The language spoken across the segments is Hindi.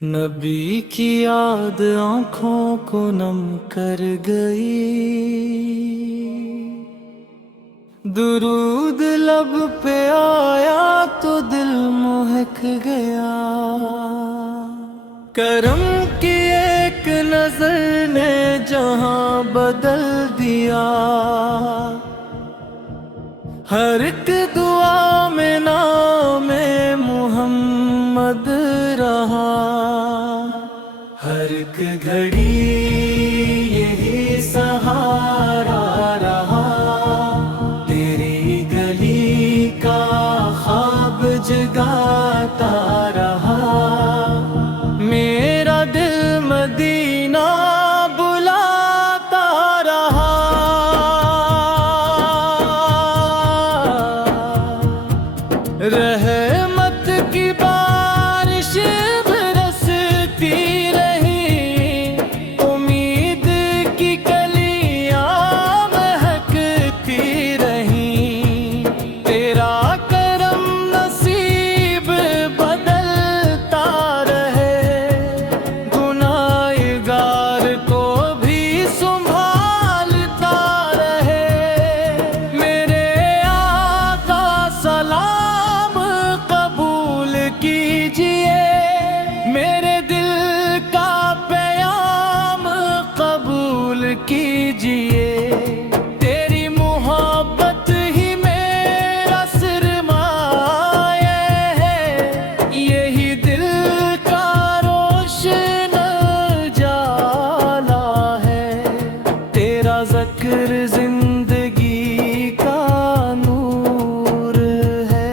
नबी की याद आंखों को नम कर गई। दुरूद लब पे आया तो दिल महक गया। करम की एक नजर ने जहां बदल दिया। हर एक दुआ में नामे मोहम्मद रहा। हर एक घड़ी यही सहारा रहा। तेरी गली का ख्वाब जगाता रहा। मेरा दिल मदीना बुलाता रहा। रहमत की बारिश बरसती रही। उम्मीद की कलियां महकती रही। तेरा करम नसीब बदलता रहे। गुनाहगार को भी संभालता रहे। मेरे आका सलाम कीजिए। मेरे दिल का प्याम कबूल कीजिए। तेरी मोहब्बत ही मेरा सरमाया है। यही दिल का रोशन जाला है। तेरा ज़िक्र जिंदगी का नूर है।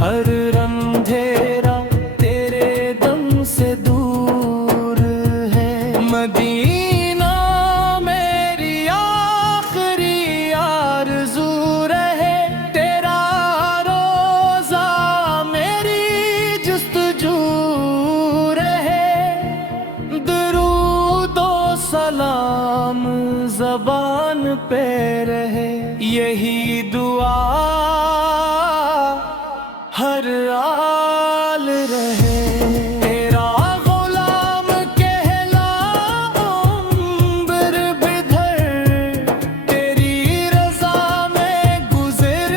हर अंधेरा तेरे दम से दूर है। मदीना मेरी आखिरी आरज़ू रहे। तेरा रोज़ा मेरी जुस्तजू रहे। दुरूद और सलाम ज़बान पे रहे। यही दुआ हर आल रहे। तेरा गुलाम कहलाऊं उम्र बिधर। तेरी रज़ा में गुज़र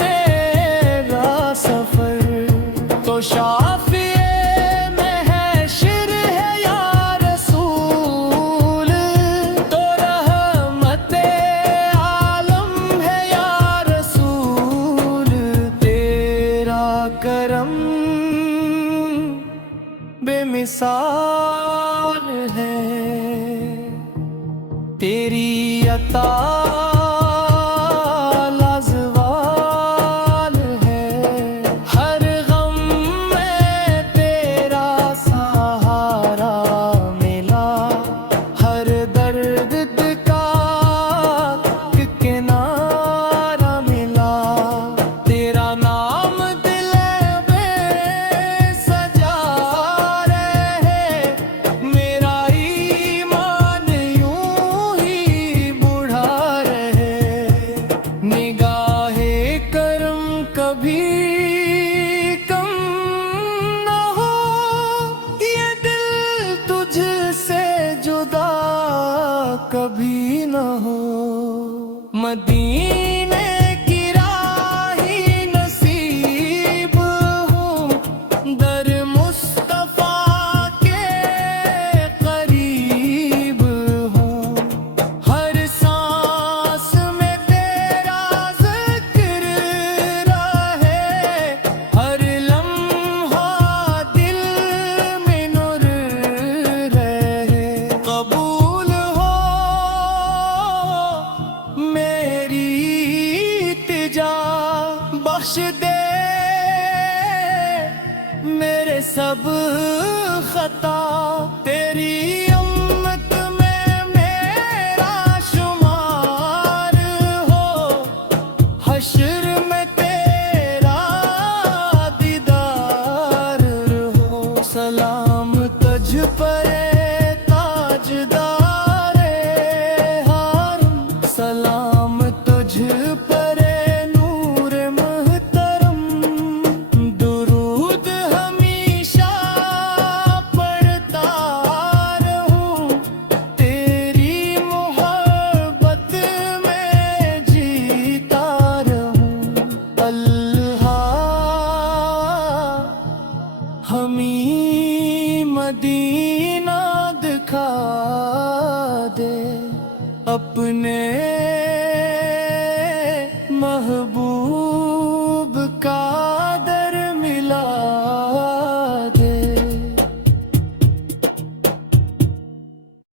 मेरा सफ़र। तो शाफ़िए महशर है या रसूल। तो रहमते आलम है या रसूल। तेरा करम बेमिसाल है। तेरी अता लाजवाल है। हर गम में तेरा सहारा मिला। हर दर्द का किनारा मिला। तेरा नाम दिल में सजा रहे। मेरा ईमान यूं ही बढ़ा रहे। निगाहे करम कभी कम न हो। ये दिल तुझसे जुदा कभी न हो। मदीने की राही नसीब हूँ। दर मुस्तफा के करीब हूँ। हर सांस में तेरा ज़िक्र रहे। हर लम्हा दिल में नूर रहे। कबूल हो मेरी इल्तिजा। बख्श दे मेरे सब खता। तेरी उम्मत में मेरा शुमार हो। हश्र में तेरा दीदार हो। सलाम तुझ पर ताजदारे हारम। सलाम तुझ पर नूर महतरम। दुरूद हमेशा सीना दिखा दे अपने